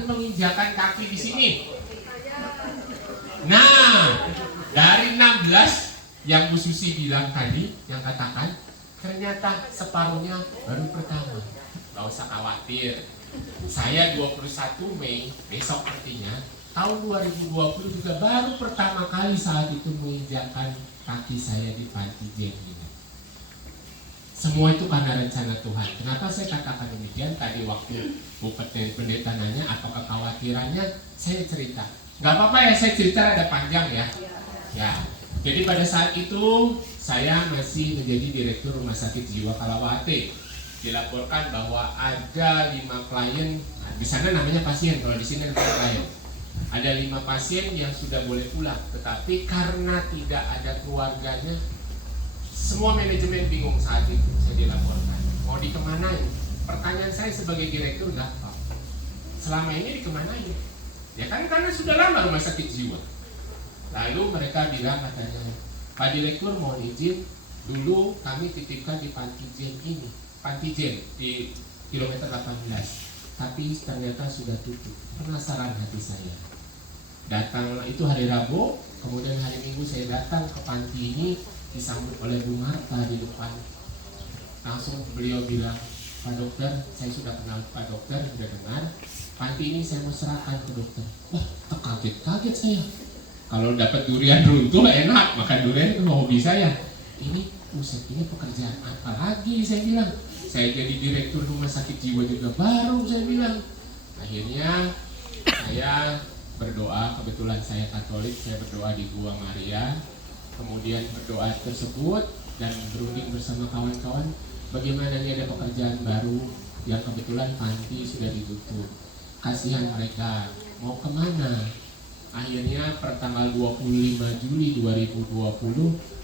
kali menginjakan kaki di sini? Nah, dari 16 yang Bu Susi bilang tadi, yang katakan, ternyata separuhnya baru pertama. Gak usah khawatir. Saya 21 Mei, besok artinya, tahun 2020 juga baru pertama kali saat itu menginjakan kaki saya di panti jompo ini. Semua itu karena rencana Tuhan. Kenapa saya katakan demikian? Tadi waktu Bu Pendeta nanya apa kekhawatirannya, saya cerita. Gak apa-apa ya, saya cerita ada panjang ya. Ya. Jadi pada saat itu saya masih menjadi direktur Rumah Sakit Jiwa Kalawate. Dilaporkan bahwa ada 5 klien, di sana namanya pasien, kalau di sini namanya klien. Ada 5 pasien yang sudah boleh pulang, tetapi karena tidak ada keluarganya, semua manajemen bingung saat itu. Saya dilaporkan, mau dikemanain? Pertanyaan saya sebagai direktur gampang, selama ini dikemanain? Ya kan karena sudah lama rumah sakit jiwa. Lalu mereka bilang katanya, Pak Direktur mohon izin, dulu kami titipkan di panti jompo ini, panti jompo di kilometer 18, tapi ternyata sudah tutup. Penasaran hati saya. Datang itu hari Rabu, kemudian hari Minggu saya datang ke panti ini, disambut oleh Bu Marta di depan. Langsung beliau bilang, Pak Dokter, saya sudah kenal Pak Dokter, sudah dengar. Panti ini saya mau serahkan ke dokter. Wah, terkaget-kaget saya. Kalau dapat durian runtuh enak, makan durian itu hobi saya. Ini buset, ini pekerjaan apa lagi saya bilang. Saya jadi direktur rumah sakit jiwa juga baru saya bilang. Akhirnya saya berdoa, kebetulan saya Katolik, saya berdoa di Gua Maria. Kemudian berdoa tersebut dan berunding bersama kawan-kawan bagaimana ini ada pekerjaan baru yang kebetulan panti sudah ditutup. Kasihan mereka, mau kemana? Akhirnya pertanggal 25 Juli 2020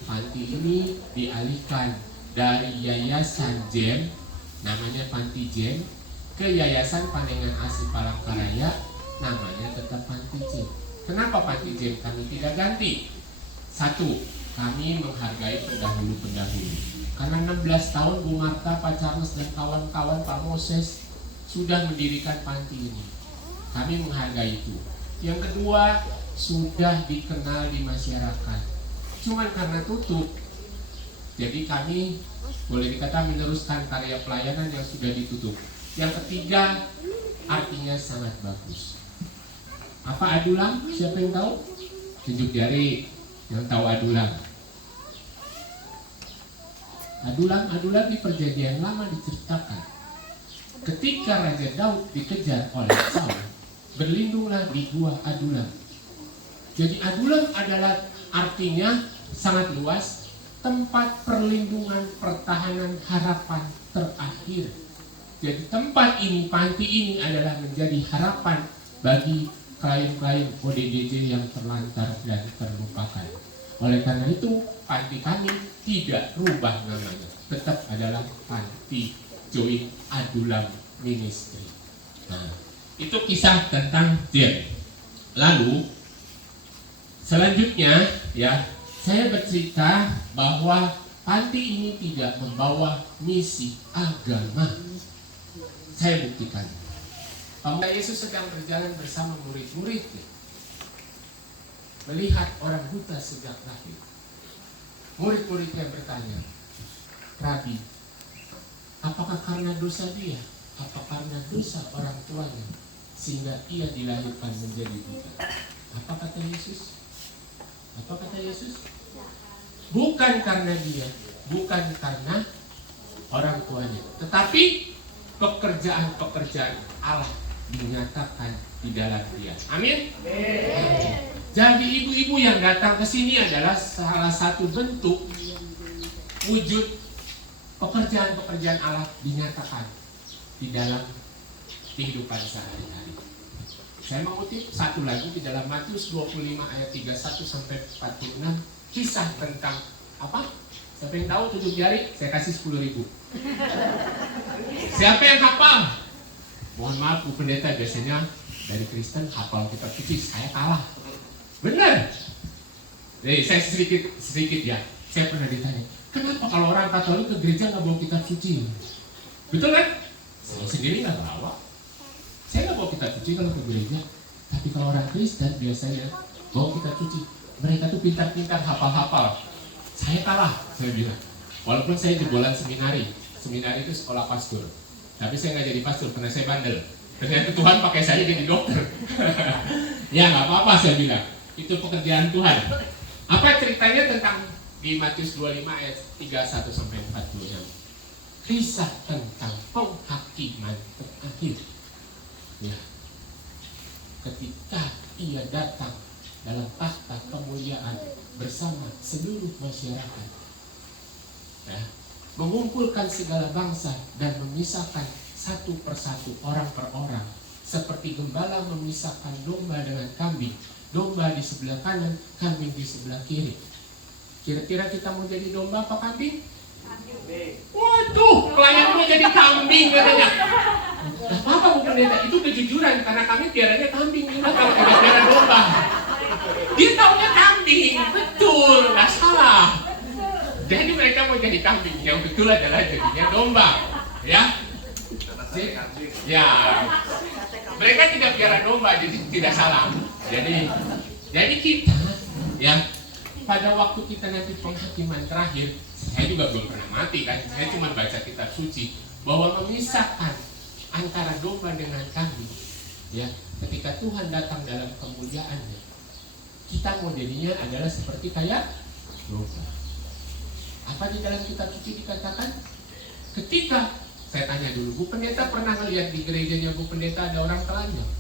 panti ini dialihkan dari Yayasan JEM, namanya Panti JEM, ke Yayasan Panengan Asih Palangkaraya, namanya tetap Panti JEM. Kenapa Panti JEM kami tidak ganti? Satu, kami menghargai pendahulu-pendahulu. Karena 16 tahun Bu Marta, Pak Charles dan kawan-kawan, Pak Moses sudah mendirikan panti ini. Kami menghargai itu. Yang kedua, sudah dikenal di masyarakat. Cuman karena tutup, jadi kami boleh dikata meneruskan karya pelayanan yang sudah ditutup. Yang ketiga, artinya sangat bagus. Apa adulam? Siapa yang tahu? Tunjuk jari yang tahu adulam. Adulam di Perjanjian Lama diceritakan. Ketika Raja Daud dikejar oleh Saul, berlindunglah di gua Adulam. Jadi Adulam adalah artinya sangat luas, tempat perlindungan, pertahanan, harapan terakhir. Jadi tempat ini, panti ini adalah menjadi harapan bagi klien-klien ODGJ yang terlantar dan terlupakan. Oleh karena itu, panti kami tidak rubah namanya, tetap adalah Panti Join Adulam Ministry. Nah, itu kisah tentang JEM. Lalu selanjutnya ya, saya bercerita bahwa panti ini tidak membawa misi agama. Saya buktikan. Bahwa Yesus sedang berjalan bersama murid-muridnya, melihat orang buta sejak lahir. Murid-muridnya bertanya, Rabi, apakah karena dosa dia? Apa karena dosa orang tuanya sehingga ia dilahirkan menjadi buta? Apa kata Yesus? Apa kata Yesus? Bukan karena dia, bukan karena orang tuanya, tetapi pekerjaan-pekerjaan Allah dinyatakan di dalam dia. Amin. Jadi ibu-ibu yang datang ke sini adalah salah satu bentuk wujud pekerjaan-pekerjaan Allah dinyatakan di dalam kehidupan sehari-hari. Saya mengutip satu lagi di dalam Matius 25 ayat 31 sampai 46, kisah tentang apa? Siapa yang tahu tunjuk jari? Saya kasih 10.000. Siapa yang hafal? Mohon maaf Bu Pendeta, biasanya dari Kristen hafal kitab suci, saya kalah. Benar. Jadi saya sedikit ya. Saya pernah ditanya, kenapa kalau orang Katolik ke gereja nggak bawa kitab suci? Betul kan? Saya sendiri nggak bawa. Saya nggak bawa kita cuci kalau ke gereja. Tapi kalau orang Kristen biasanya kita cuci. Mereka tuh pintar-pintar, hafal-hafal. Saya kalah, saya bilang. Walaupun saya jebolan seminari. Seminari itu sekolah pastor. Tapi saya nggak jadi pastor karena saya bandel. Ternyata Tuhan pakai saya jadi dokter. Ya nggak apa-apa saya bilang. Itu pekerjaan Tuhan. Apa ceritanya tentang di Matius 25 ayat 31 sampai 46? Kisah tentang penghakiman terakhir. Ya. Ketika ia datang dalam tahta kemuliaan bersama seluruh masyarakat, ya, mengumpulkan segala bangsa dan memisahkan satu persatu, orang per orang, seperti gembala memisahkan domba dengan kambing, domba di sebelah kanan, kambing di sebelah kiri. Kira-kira kita mau jadi domba apa kambing? Waduh, klien mau jadi kambing katanya. Nah, apa Bu Pendeta? Itu kejujuran karena kami piaranya kambing juga kalau tidak piara domba. Dia taunya kambing, betul, nggak salah. Jadi mereka mau jadi kambing, yang betul adalah jadinya domba, ya. Ya, mereka tidak piara domba, jadi tidak salah. Jadi kita, ya, pada waktu kita nanti penghakiman terakhir, saya juga belum pernah mati kan, saya cuma baca kitab suci bahwa memisahkan antara domba dengan kambing, ya. Ketika Tuhan datang dalam kemuliaannya, kita modelinya adalah seperti kayak domba. Apa di dalam kitab suci dikatakan? Ketika saya tanya dulu, Bu Pendeta pernah melihat di gerejanya Bu Pendeta ada orang telanjang?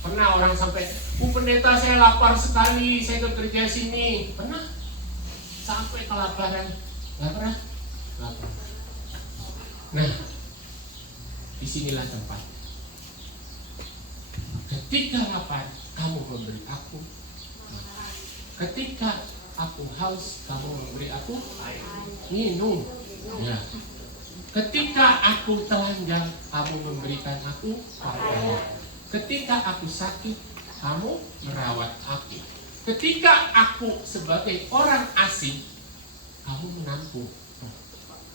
Pernah orang sampai, Bu Pendeta saya lapar sekali, saya ke gereja sini. Pernah? Sampai kelaparan? Nggak pernah? Nggak pernah. Nah, disinilah tempat. Ketika lapar, kamu memberi aku. Ketika aku haus, kamu memberi aku minum. Ya. Ketika aku telanjang, kamu memberikan aku pakaian. Ketika aku sakit, kamu merawat aku. Ketika aku sebagai orang asing, kamu menampung.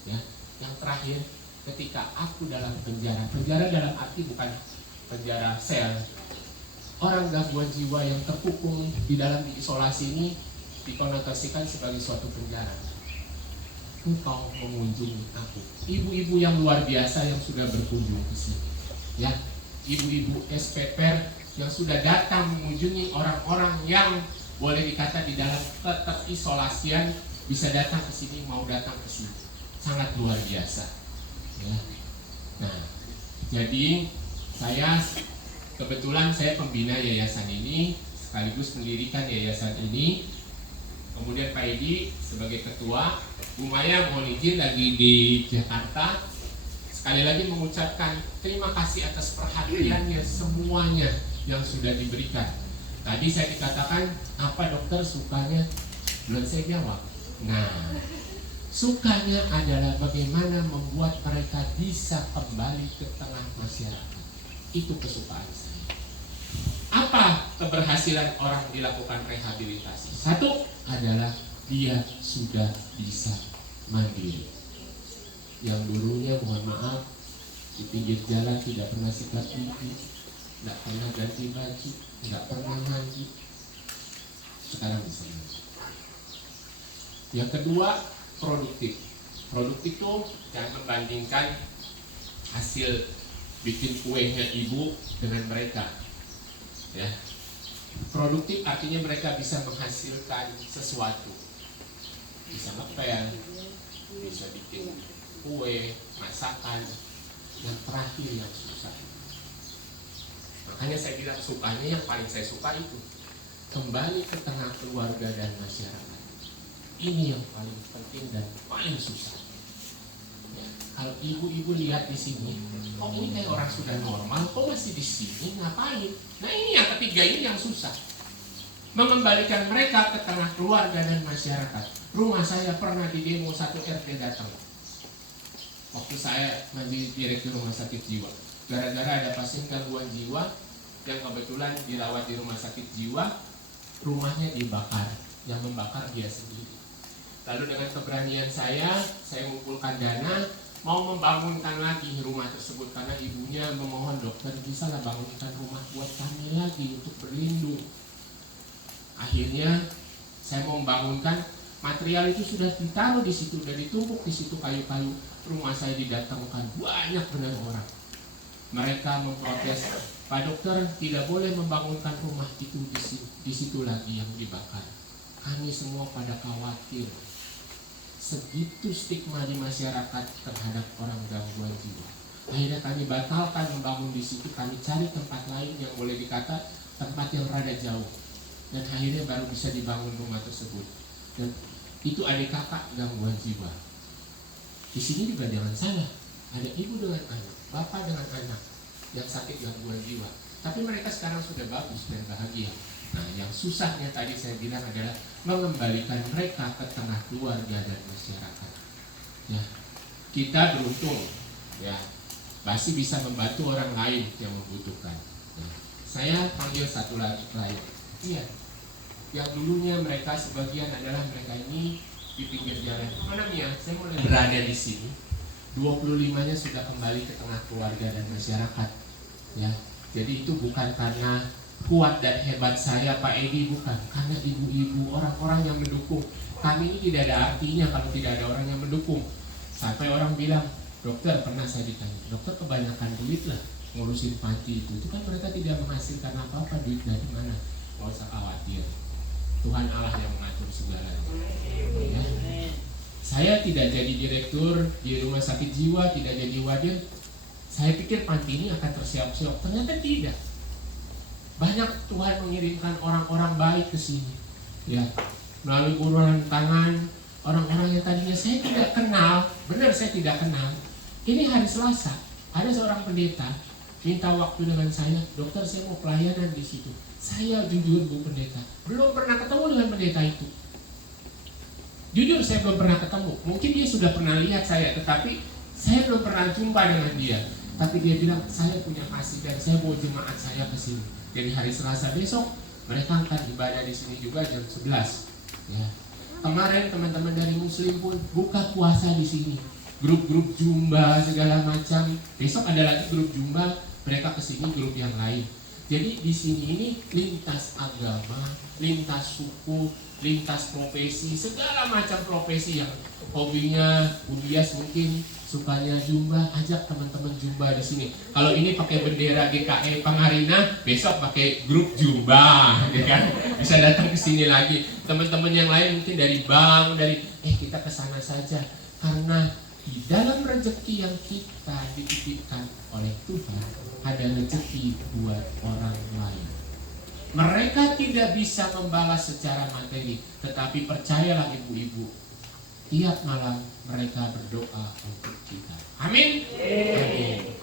Ya. Yang terakhir, ketika aku dalam penjara. Penjara dalam arti bukan penjara sel. Orang gangguan jiwa yang terkukung di dalam isolasi ini dikonotasikan sebagai suatu penjara. Engkau mengunjungi aku. Ibu-ibu yang luar biasa yang sudah berkunjung ke sini, ya, ibu-ibu SPPR yang sudah datang mengunjungi orang-orang yang boleh dikata di dalam keterisolasian bisa datang ke sini, mau datang ke sini, sangat luar biasa. Ya. Nah, jadi kebetulan saya pembina yayasan ini, sekaligus mendirikan yayasan ini. Kemudian Pak Edi sebagai ketua, Bu Maya mohon izin lagi di Jakarta. Sekali lagi mengucapkan terima kasih atas perhatiannya semuanya yang sudah diberikan. Tadi saya dikatakan, apa dokter sukanya? Belum saya jawab. Nah, sukanya adalah bagaimana membuat mereka bisa kembali ke tengah masyarakat. Itu kesukaan saya. Apa keberhasilan orang dilakukan rehabilitasi? Satu adalah dia sudah bisa mandiri. Yang dulunya mohon maaf di pinggir jalan tidak pernah sikat gigi, tidak pernah ganti baju, tidak pernah mandi, sekarang bisa mandi. Yang kedua, produktif. Produktif itu jangan membandingkan hasil bikin kuenya ibu dengan mereka. Ya, produktif artinya mereka bisa menghasilkan sesuatu, bisa ngepel, bisa bikin kue, masakan. Yang terakhir yang susah. Makanya saya bilang sukanya, yang paling saya suka itu kembali ke tengah keluarga dan masyarakat. Ini yang paling penting dan paling susah. Ya, kalau ibu-ibu lihat di sini, kok ini kayak orang sudah normal, kok masih di sini, ngapain? Nah ini yang ketiga, ini yang susah. Mengembalikan mereka ke tengah keluarga dan masyarakat. Rumah saya pernah di demo satu RT datang. Waktu saya menjadi direktur rumah sakit jiwa. Gara-gara ada pasien gangguan jiwa yang kebetulan dirawat di rumah sakit jiwa, rumahnya dibakar. Yang membakar dia sendiri. Lalu dengan keberanian saya mengumpulkan dana, mau membangunkan lagi rumah tersebut karena ibunya memohon, dokter bisalah bangunkan rumah buat kami lagi untuk berlindung. Akhirnya saya mau membangunkan, material itu sudah ditaruh di situ, sudah ditumpuk di situ kayu-kayu. Rumah saya didatangkan banyak benar orang. Mereka memprotes, Pak Dokter tidak boleh membangunkan rumah itu di situ lagi yang dibakar. Kami semua pada khawatir. Segitu stigma di masyarakat terhadap orang gangguan jiwa. Akhirnya kami batalkan membangun di situ, kami cari tempat lain yang boleh dikata tempat yang rada jauh. Dan akhirnya baru bisa dibangun rumah tersebut. Dan itu adik kakak gangguan jiwa. Di sini juga jangan salah, ada ibu dengan anak, bapak dengan anak yang sakit gangguan jiwa. Tapi mereka sekarang sudah bagus dan bahagia. Nah, yang susahnya tadi saya bilang adalah mengembalikan mereka ke tengah keluarga dan masyarakat. Ya, kita beruntung, ya, masih bisa membantu orang lain yang membutuhkan. Nah, saya panggil satu lagi klien. Iya, yang dulunya mereka sebagian adalah mereka ini di pinggir jalan. Mana Mia? Saya mulai berada di sini. 25-nya sudah kembali ke tengah keluarga dan masyarakat. Ya, jadi itu bukan karena kuat dan hebat saya Pak Edi, bukan, karena ibu-ibu, orang-orang yang mendukung. Kami ini tidak ada artinya kalau tidak ada orang yang mendukung. Sampai orang bilang, dokter, pernah saya ditanya, dokter kebanyakan duit lah ngurusin panti itu kan mereka tidak menghasilkan apa-apa, duit dari mana? Gak usah khawatir, Tuhan Allah yang mengatur segalanya. Ya. Saya tidak jadi direktur di rumah sakit jiwa, tidak jadi wadir. Saya pikir panti ini akan tersiap-siap, ternyata tidak. Banyak Tuhan mengirimkan orang-orang baik ke sini, ya, melalui uluran tangan orang-orang yang tadinya saya tidak kenal. Benar, saya tidak kenal. Ini hari Selasa, ada seorang pendeta minta waktu dengan saya, dokter saya mau pelayanan di situ. Saya jujur Bu Pendeta, belum pernah ketemu dengan pendeta itu. Jujur saya belum pernah ketemu. Mungkin dia sudah pernah lihat saya, tetapi saya belum pernah jumpa dengan dia. Tapi dia bilang saya punya kasih dan saya mau jemaat saya ke sini. Jadi hari Selasa besok mereka akan ibadah di sini juga jam 11. Ya. Kemarin teman-teman dari Muslim pun buka puasa di sini. Grup-grup jumba segala macam. Besok ada lagi grup jumba, mereka ke sini grup yang lain. Jadi di sini ini lintas agama, lintas suku, lintas profesi, segala macam profesi yang hobinya Udias mungkin sukanya jumba, ajak teman-teman jumba di sini. Kalau ini pakai bendera GKE Pangarina, besok pakai grup jumba, ya kan? Bisa datang ke sini lagi. Teman-teman yang lain mungkin dari bank, dari kita ke sana saja karena di dalam rezeki yang kita dititipkan oleh Tuhan ada rezeki buat orang lain. Mereka tidak bisa membalas secara materi, tetapi percayalah ibu-ibu, tiap malam mereka berdoa untuk kita. Amin. Amin.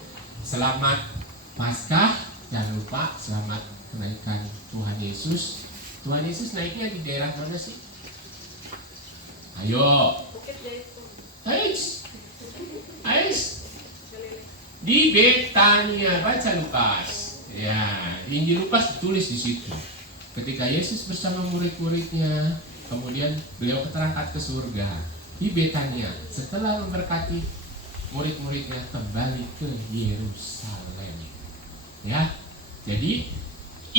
Selamat Paskah, jangan lupa selamat kenaikan Tuhan Yesus. Tuhan Yesus naiknya di daerah mana sih? Ayo. Ais. Di Betania, baca Lukas. Ya, Injil Lukas ditulis di situ. Ketika Yesus bersama murid-muridnya, kemudian beliau terangkat ke surga di Betania. Setelah memberkati murid-muridnya, kembali ke Yerusalem. Ya, jadi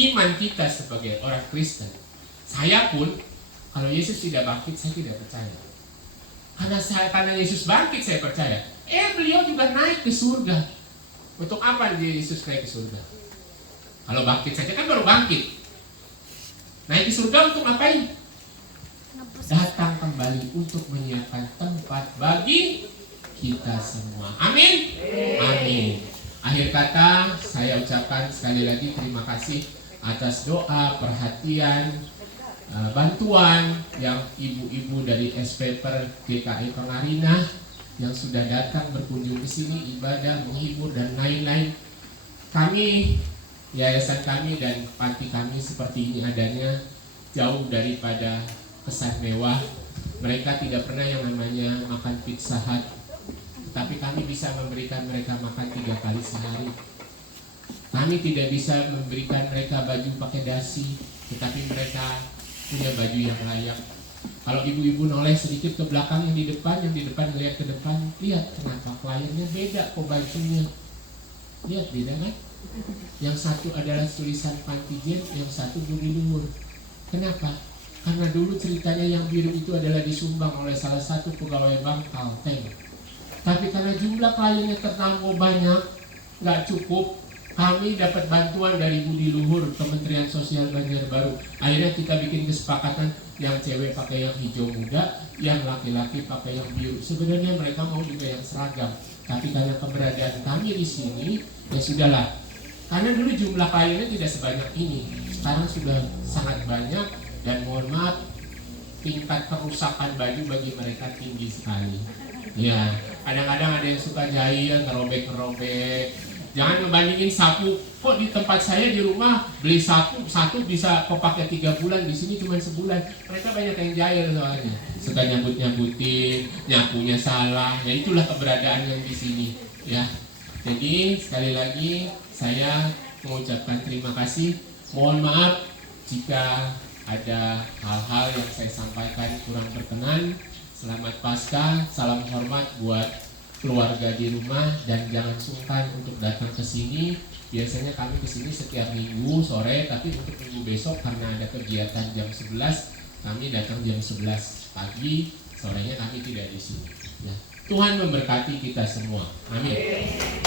iman kita sebagai orang Kristen, saya pun kalau Yesus tidak bangkit, saya tidak percaya. Karena Yesus bangkit, saya percaya. Beliau juga naik ke surga. Untuk apa Yesus naik ke surga? Kalau bangkit saja kan baru bangkit. Naik ke surga untuk ngapain? Datang kembali untuk menyiapkan tempat bagi kita semua. Amin. Amin. Akhir kata saya ucapkan sekali lagi terima kasih atas doa, perhatian, bantuan yang ibu-ibu dari SPPer GKI Pangarina yang sudah datang berkunjung ke sini ibadah, menghibur dan lain-lain. Kami, yayasan kami dan panti kami seperti ini adanya, jauh daripada kesan mewah. Mereka tidak pernah yang namanya makan Pizza Hut, tapi kami bisa memberikan mereka makan 3 kali sehari. Kami tidak bisa memberikan mereka baju pakai dasi, tetapi mereka punya baju yang layak. Kalau ibu-ibu noleh sedikit ke belakang, yang di depan melihat ke depan, lihat kenapa kliennya beda kok bajunya. Lihat beda kan? Yang satu adalah tulisan Pantijen, yang satu budi luhur. Kenapa? Karena dulu ceritanya yang biru itu adalah disumbang oleh salah satu pegawai bank Kalteng. Tapi karena jumlah kliennya terlampau banyak, nggak cukup, kami dapat bantuan dari Budi Luhur Kementerian Sosial Banjarbaru. Akhirnya kita bikin kesepakatan, yang cewek pakai yang hijau muda, yang laki-laki pakai yang biru. Sebenarnya mereka mau juga yang seragam, tapi karena keberadaan kami di sini, ya sudahlah. Karena dulu jumlah kliennya tidak sebanyak ini, sekarang sudah sangat banyak, dan mohon maaf, tingkat kerusakan baju bagi mereka tinggi sekali. Ya, kadang-kadang ada yang suka jahil, ngerobek-ngerobek. Jangan membandingin sapu, kok di tempat saya di rumah beli sapu satu bisa kepake 3 bulan, di sini cuma sebulan. Mereka banyak yang jahil soalnya, suka nyambut-nyambutin, nyapunya salah. Ya itulah keberadaan yang di sini. Ya, jadi sekali lagi saya mengucapkan terima kasih. Mohon maaf jika ada hal-hal yang saya sampaikan kurang berkenan. Selamat Paskah, salam hormat buat keluarga di rumah, dan jangan sungkan untuk datang ke sini. Biasanya kami ke sini setiap minggu sore, tapi untuk minggu besok karena ada kegiatan jam 11, kami datang jam 11 pagi, sorenya kami tidak di sini. Ya. Tuhan memberkati kita semua. Amin.